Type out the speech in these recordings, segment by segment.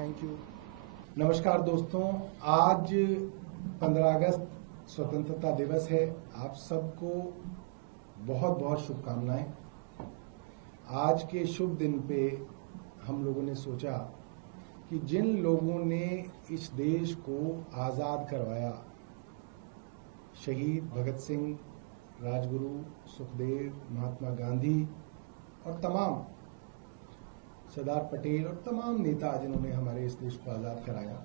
Thank you. नमस्कार दोस्तों, आज 15 अगस्त स्वतंत्रता दिवस है। आप सबको बहुत बहुत शुभकामनाएं। आज के शुभ दिन पे हम लोगों ने सोचा कि जिन लोगों ने इस देश को आज़ाद करवाया, शहीद भगत सिंह, राजगुरु, सुखदेव, महात्मा गांधी और तमाम सरदार पटेल और तमाम नेता जिन्होंने हमारे इस देश को आज़ाद कराया,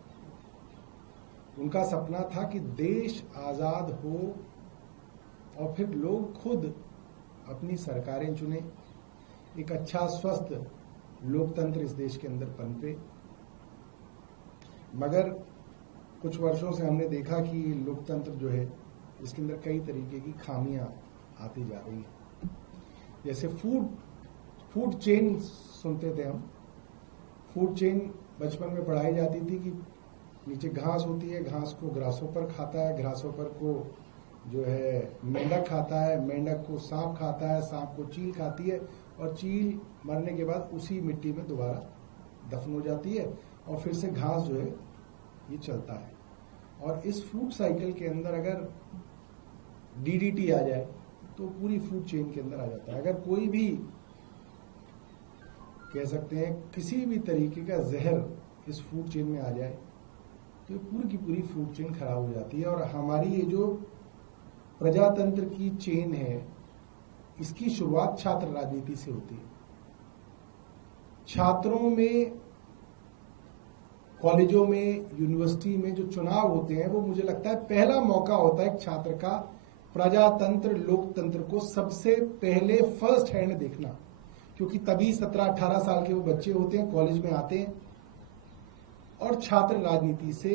उनका सपना था कि देश आज़ाद हो और फिर लोग खुद अपनी सरकारें चुने, एक अच्छा स्वस्थ लोकतंत्र इस देश के अंदर पनपे। मगर कुछ वर्षों से हमने देखा कि लोकतंत्र जो है इसके अंदर कई तरीके की खामियां आती जा रही हैं। जैसे फूड चेन सुनते थे हम। फूड चेन बचपन में पढ़ाई जाती थी कि नीचे घास होती है, घास को ग्रासहोपर खाता है, ग्रासहोपर को जो है मेंढक खाता है, मेंढक को सांप खाता है, सांप को चील खाती है और चील मरने के बाद उसी मिट्टी में दोबारा दफन हो जाती है और फिर से घास जो है ये चलता है। और इस फूड साइकिल के अंदर अगर डीडीटी आ जाए तो पूरी फूड चेन के अंदर आ जाता है। अगर कोई भी कह सकते हैं किसी भी तरीके का जहर इस फूड चेन में आ जाए तो पूरी की पूरी फूड चेन खराब हो जाती है। और हमारी ये जो प्रजातंत्र की चेन है इसकी शुरुआत छात्र राजनीति से होती है। छात्रों में, कॉलेजों में, यूनिवर्सिटी में जो चुनाव होते हैं वो मुझे लगता है पहला मौका होता है छात्र का प्रजातंत्र, लोकतंत्र को सबसे पहले फर्स्ट हैंड देखना, क्योंकि तभी 17-18 साल के वो बच्चे होते हैं, कॉलेज में आते हैं और छात्र राजनीति से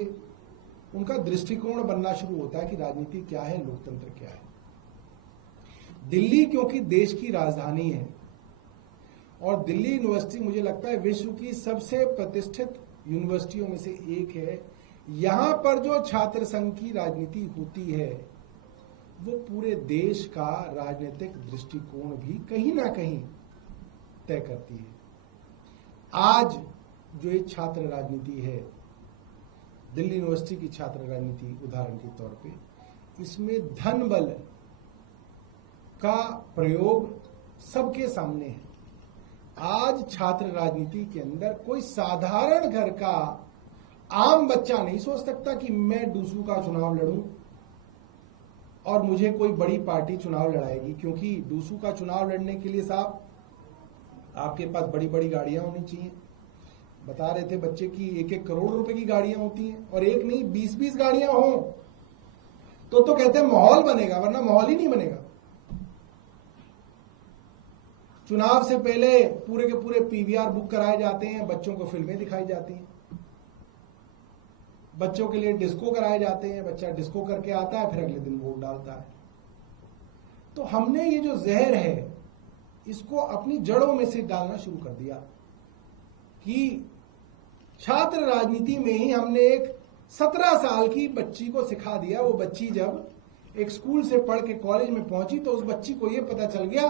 उनका दृष्टिकोण बनना शुरू होता है कि राजनीति क्या है, लोकतंत्र क्या है। दिल्ली क्योंकि देश की राजधानी है और दिल्ली यूनिवर्सिटी मुझे लगता है विश्व की सबसे प्रतिष्ठित यूनिवर्सिटियों में से एक है। यहां पर जो छात्र संघ की राजनीति होती है वो पूरे देश का राजनीतिक दृष्टिकोण भी कहीं ना कहीं तय करती है। आज जो ये छात्र राजनीति है, दिल्ली यूनिवर्सिटी की छात्र राजनीति उदाहरण के तौर पे, इसमें धन बल का प्रयोग सबके सामने है। आज छात्र राजनीति के अंदर कोई साधारण घर का आम बच्चा नहीं सोच सकता कि मैं डूसू का चुनाव लड़ूं और मुझे कोई बड़ी पार्टी चुनाव लड़ाएगी, क्योंकि डूसू का चुनाव लड़ने के लिए साहब आपके पास बड़ी बड़ी गाड़ियां होनी चाहिए। बता रहे थे बच्चे की 1-1 करोड़ रुपए की गाड़ियां होती हैं और एक नहीं 20-20 गाड़ियां हो तो कहते हैं माहौल बनेगा, वरना माहौल ही नहीं बनेगा। चुनाव से पहले पूरे के पूरे पीवीआर बुक कराए जाते हैं, बच्चों को फिल्में दिखाई जाती हैं, बच्चों के लिए डिस्को कराए जाते हैं, बच्चा डिस्को करके आता है फिर अगले दिन वोट डालता है। तो हमने ये जो जहर है इसको अपनी जड़ों में से डालना शुरू कर दिया कि छात्र राजनीति में ही हमने एक 17 साल की बच्ची को सिखा दिया। वो बच्ची जब एक स्कूल से पढ़ के कॉलेज में पहुंची तो उस बच्ची को ये पता चल गया,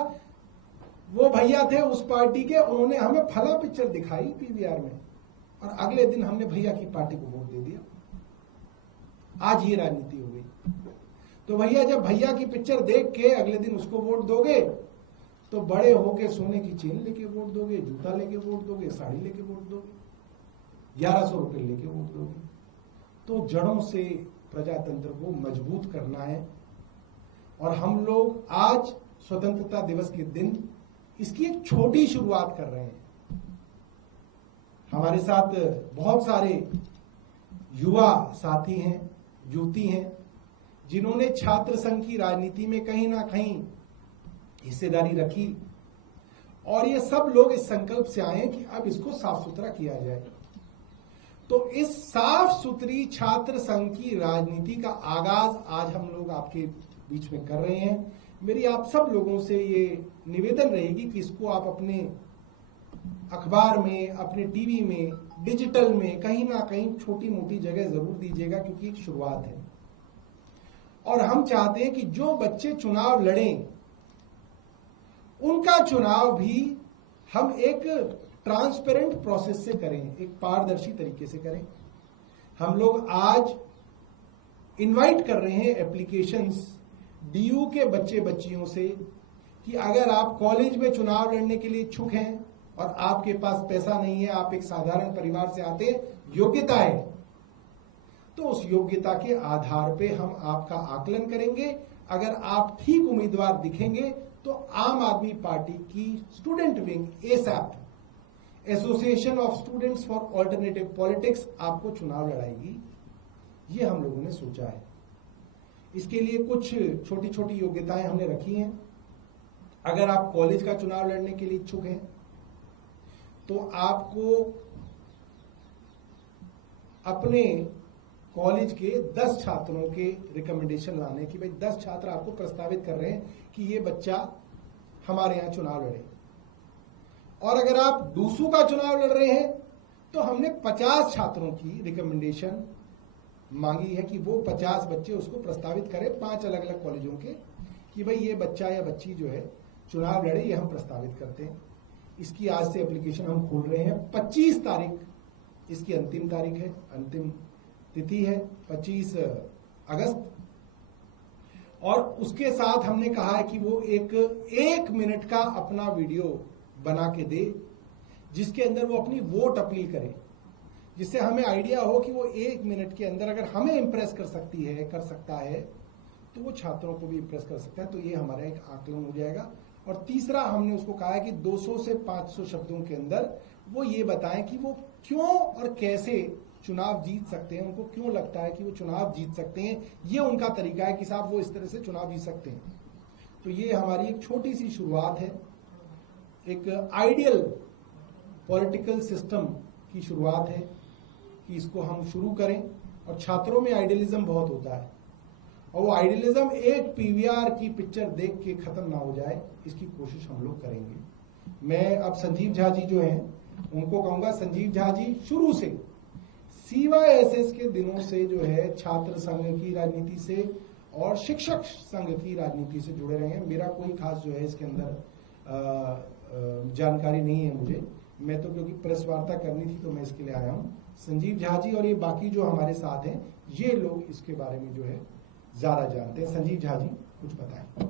वो भैया थे उस पार्टी के, उन्होंने हमें फला पिक्चर दिखाई पीवीआर में और अगले दिन हमने भैया की पार्टी को वोट दे दिया। आज ये राजनीति हो गई। तो भैया जब भैया की पिक्चर देख के अगले दिन उसको वोट दोगे तो बड़े होके सोने की चेन लेके वोट दोगे, जूता लेके वोट दोगे, साड़ी लेके वोट दोगे, 1100 रुपए लेके वोट दोगे। तो जड़ों से प्रजातंत्र को मजबूत करना है और हम लोग आज स्वतंत्रता दिवस के दिन इसकी एक छोटी शुरुआत कर रहे हैं। हमारे साथ बहुत सारे युवा साथी हैं, युवती हैं, जिन्होंने छात्र संघ की राजनीति में कहीं ना कहीं हिस्सेदारी रखी और ये सब लोग इस संकल्प से आए कि अब इसको साफ सुथरा किया जाए। तो इस साफ सुथरी छात्र संघ की राजनीति का आगाज आज हम लोग आपके बीच में कर रहे हैं। मेरी आप सब लोगों से ये निवेदन रहेगी कि इसको आप अपने अखबार में, अपने टीवी में, डिजिटल में कहीं ना कहीं छोटी मोटी जगह जरूर दीजिएगा, क्योंकि एक शुरुआत है। और हम चाहते हैं कि जो बच्चे चुनाव लड़ें उनका चुनाव भी हम एक ट्रांसपेरेंट प्रोसेस से करें, एक पारदर्शी तरीके से करें। हम लोग आज इनवाइट कर रहे हैं एप्लीकेशंस डीयू के बच्चे बच्चियों से कि अगर आप कॉलेज में चुनाव लड़ने के लिए इच्छुक हैं और आपके पास पैसा नहीं है, आप एक साधारण परिवार से आते हैं, योग्यता है, तो उस योग्यता के आधार पे हम आपका आकलन करेंगे। अगर आप ठीक उम्मीदवार दिखेंगे तो आम आदमी पार्टी की student wing ASAP, association of students for alternative politics, आपको चुनाव लड़ाएगी। ये हम लोगों ने सोचा है। इसके लिए कुछ छोटी छोटी योग्यताएं हमने रखी हैं। अगर आप कॉलेज का चुनाव लड़ने के लिए इच्छुक हैं तो आपको अपने कॉलेज के 10 छात्रों के रिकमेंडेशन लाने की, भाई 10 छात्र आपको प्रस्तावित कर रहे हैं कि ये बच्चा हमारे यहां चुनाव लड़े। और अगर आप डूसू का चुनाव लड़ रहे हैं तो हमने 50 छात्रों की रिकमेंडेशन मांगी है कि वो 50 बच्चे उसको प्रस्तावित करें 5 अलग अलग कॉलेजों के, कि भाई ये बच्चा या बच्ची जो है चुनाव लड़े, ये हम प्रस्तावित करते हैं। इसकी आज से एप्लीकेशन हम खोल रहे हैं। 25 तारीख इसकी अंतिम तारीख है, अंतिम तिथि है 25 अगस्त। और उसके साथ हमने कहा है कि वो एक मिनट का अपना वीडियो बना के दे, जिसके अंदर वो अपनी वोट अपील करे, जिससे हमें आइडिया हो कि वो 1 मिनट के अंदर अगर हमें इंप्रेस कर सकता है तो वो छात्रों को भी इंप्रेस कर सकता है। तो ये हमारा एक आकलन हो जाएगा। और तीसरा हमने उसको कहा है कि 200 से 500 शब्दों के अंदर वो ये बताएं कि वो क्यों और कैसे चुनाव जीत सकते हैं, उनको क्यों लगता है कि वो चुनाव जीत सकते हैं, ये उनका तरीका है कि साहब वो इस तरह से चुनाव जीत सकते हैं। तो ये हमारी एक छोटी सी शुरुआत है, एक आइडियल पॉलिटिकल सिस्टम की शुरुआत है कि इसको हम शुरू करें। और छात्रों में आइडियलिज्म बहुत होता है और वो आइडियलिज्म एक पीवीआर की पिक्चर देख के खत्म ना हो जाए, इसकी कोशिश हम लोग करेंगे। मैं अब संजीव झा जी जो हैं उनको कहूंगा, संजीव झा जी शुरू से सीवाईएसएस के दिनों से जो है छात्र संघ की राजनीति से और शिक्षक संघ की राजनीति से जुड़े रहे हैं। मेरा कोई खास जो है इसके अंदर जानकारी नहीं है मुझे, मैं तो क्योंकि प्रेस वार्ता करनी थी तो मैं इसके लिए आया हूं। संजीव झा जी और ये बाकी जो हमारे साथ हैं ये लोग इसके बारे में जो है ज्यादा जानते हैं। संजीव झा जी कुछ बताएं।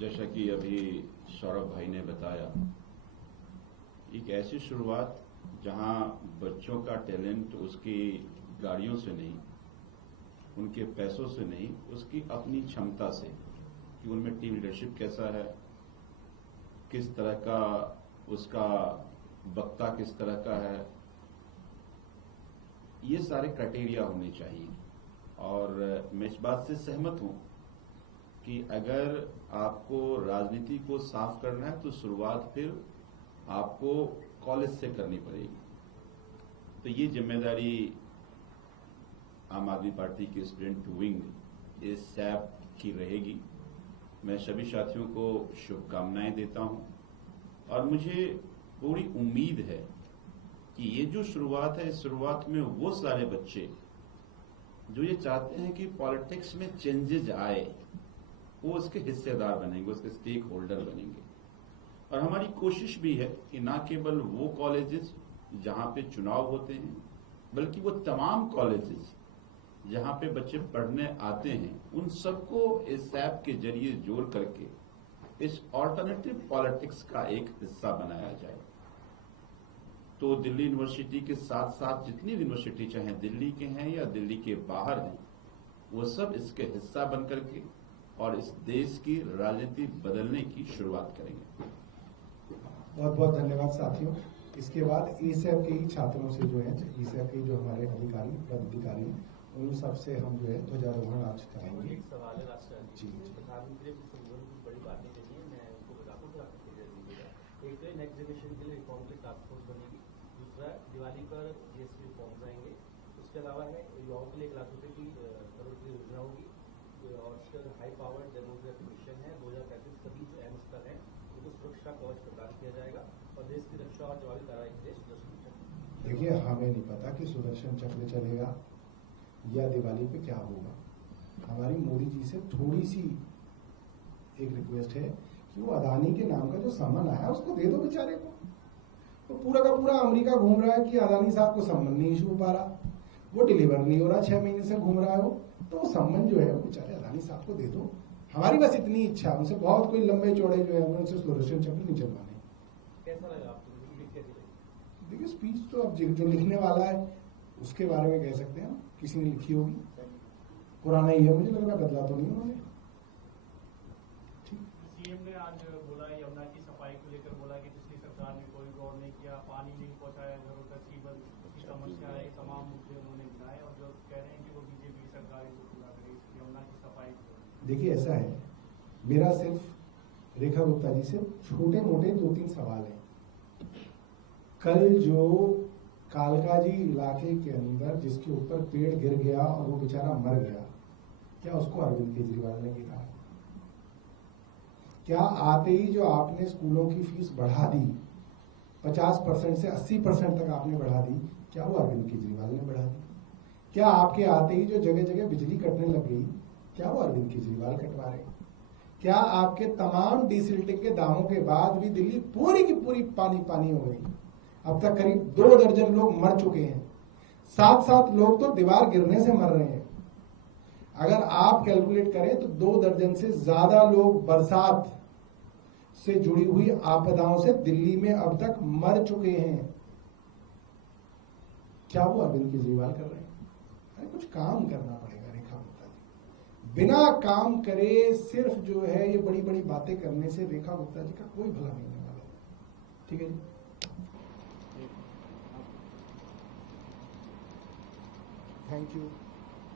जैसा कि अभी सौरभ भाई ने बताया, एक ऐसी शुरुआत जहां बच्चों का टैलेंट उसकी गाड़ियों से नहीं, उनके पैसों से नहीं, उसकी अपनी क्षमता से, कि उनमें टीम लीडरशिप कैसा है, किस तरह का उसका वक्ता किस तरह का है, ये सारे क्राइटेरिया होने चाहिए। और मैं इस बात से सहमत हूं कि अगर आपको राजनीति को साफ करना है तो शुरुआत फिर आपको कॉलेज से करनी पड़ेगी। तो ये जिम्मेदारी आम आदमी पार्टी की स्टूडेंट विंग इस सैप की रहेगी। मैं सभी साथियों को शुभकामनाएं देता हूं और मुझे पूरी उम्मीद है कि ये जो शुरुआत है, इस शुरुआत में वो सारे बच्चे जो ये चाहते हैं कि पॉलिटिक्स में चेंजेज आए, वो उसके हिस्सेदार बनेंगे, उसके स्टेक होल्डर बनेंगे। और हमारी कोशिश भी है कि ना केवल वो कॉलेजेस जहां पे चुनाव होते हैं, बल्कि वो तमाम कॉलेजेस जहां पे बच्चे पढ़ने आते हैं, उन सबको इस ऐप के जरिए जोड़ करके इस ऑल्टरनेटिव पॉलिटिक्स का एक हिस्सा बनाया जाए। तो दिल्ली यूनिवर्सिटी के साथ साथ जितनी भी यूनिवर्सिटी चाहे दिल्ली के हैं या दिल्ली के बाहर हैं, वो सब इसके हिस्सा बन करके और इस देश की राजनीति बदलने की शुरुआत करेंगे। बहुत बहुत धन्यवाद साथियों। इसके बाद ईसैप के ही छात्रों से जो है, ईसैप के जो हमारे अधिकारी पदाधिकारी हैं, उन सबसे हम जो है ध्वजारोहण आज कराएंगे। एक सवाल है राष्ट्रपति जी, प्रधानमंत्री कुछ बड़ी बातें कही हैं, मैं उनको बताऊं थोड़ा सा क्लियर दीजिएगा। एक तो नेक्स्ट जनरेशन के लिए रिफॉर्म की टास्क फोर्स बनेगी, दूसरा दिवाली पर जीएसटी रिफॉर्म्स आएंगे, उसके अलावा है युवाओं के लिए 1 लाख रुपए की करोड़ की योजना होगी और उसके हाई पावर डेमोग्राफिक मिशन है। 2035 सभी जो एम्स पर हैं उनको सुरक्षा कवच प्रदान किया जाएगा और देश की रक्षा और जवाबी कार्रवाई के लिए सुदर्शन चक्र। देखिए, हमें नहीं पता कि सुदर्शन चक्र चलेगा या दिवाली पे क्या होगा। हमारी मोदी जी से थोड़ी सी एक रिक्वेस्ट है कि वो अदानी के नाम का जो सम्मन आया उसको दे दो बेचारे को। तो पूरा का पूरा अमेरिका घूम रहा है कि अदानी साहब को सम्मन नहीं इशू हो पा रहा, वो डिलीवर नहीं हो रहा, 6 महीने से घूम रहा है वो। तो वो सम्मन जो है वो बेचारे अदानी साहब को दे दो। हमारी बस इतनी इच्छा, उनसे बहुत कोई लंबे चौड़े जो है उनसे सुदर्शन चक्र नहीं चलवाने। कैसा लगा आपको स्पीच कैसी लगी? देखिए स्पीच तो अब जो लिखने वाला है उसके बारे में कह सकते हैं, किसी ने लिखी होगी, पुराना ही है, मुझे लग रहा है बदला तो नहीं उन्होंने। सीएम ने आज बोला यमुना की सफाई को लेकर बोला कि पिछली सरकार ने कोई गौर नहीं किया, पानी नहीं पहुंचाया घरों तक, सीवर की समस्या है, तमाम मुद्दे उन्होंने गिनाए और जो कह रहे हैं कि वो बीजेपी की सरकार इसको पूरा करे यमुना की सफाई को। देखिए ऐसा है, मेरा सिर्फ रेखा गुप्ता जी से छोटे मोटे 2-3 सवाल हैं। कल जो कालका जी इलाके के अंदर जिसके ऊपर पेड़ गिर गया और वो बेचारा मर गया, क्या उसको अरविंद केजरीवाल ने गिरा? क्या आते ही जो आपने स्कूलों की फीस बढ़ा दी 50% से 80% तक आपने बढ़ा दी, क्या वो अरविंद केजरीवाल ने बढ़ा दी? क्या आपके आते ही जो जगह जगह बिजली कटने लग गई, क्या वो अरविंद केजरीवाल कटवा रहे? क्या आपके तमाम डीसिल्टिंग के दावों के बाद भी दिल्ली पूरी की पूरी पानी पानी हो गई? अब तक करीब 2 दर्जन लोग मर चुके हैं, 7-7 लोग तो दीवार गिरने से मर रहे हैं। अगर आप कैलकुलेट करें तो 2 दर्जन से ज्यादा लोग बरसात से जुड़ी हुई आपदाओं से दिल्ली में अब तक मर चुके हैं। क्या वो अरविंद केजरीवाल कर रहे हैं? अरे कुछ काम करना पड़ेगा रेखा गुप्ता जी। बिना काम करे सिर्फ जो है ये बड़ी बड़ी बातें करने से रेखा गुप्ता जी का कोई भला नहीं होने वाला है। ठीक है जी, थैंक यू।